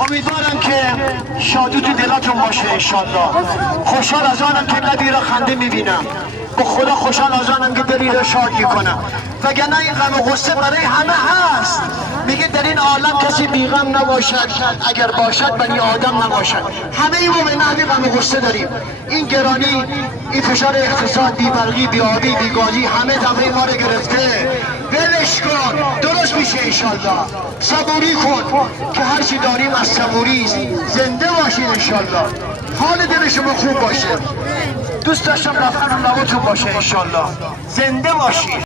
امیدوارم که شادی تو دلاتون باشه انشالله. خوشحال از آنم که لبی را خنده میبینم. به خدا خوشحال از آنم که دلی را شاد میکنم. وگرنه این غم و غصه برای همه هست. میگه در این عالم کسی بیغم نباشد، اگر باشد بنی آدم نباشد. همه ما به نحوی غم و غصه داریم. این گرانی، این فشار اقتصاد، بی‌برقی، بی‌آبی، بی‌گازی همه دفعه ما رو گرفته. ولش کن، درست میشه انشالله. صبوری کن که هر چی داریم از صبوری است. زنده باشید انشالله. حال دل شما خوب باشه. دوست داشتم رفتنم لباتون باشه انشالله. زنده باشید.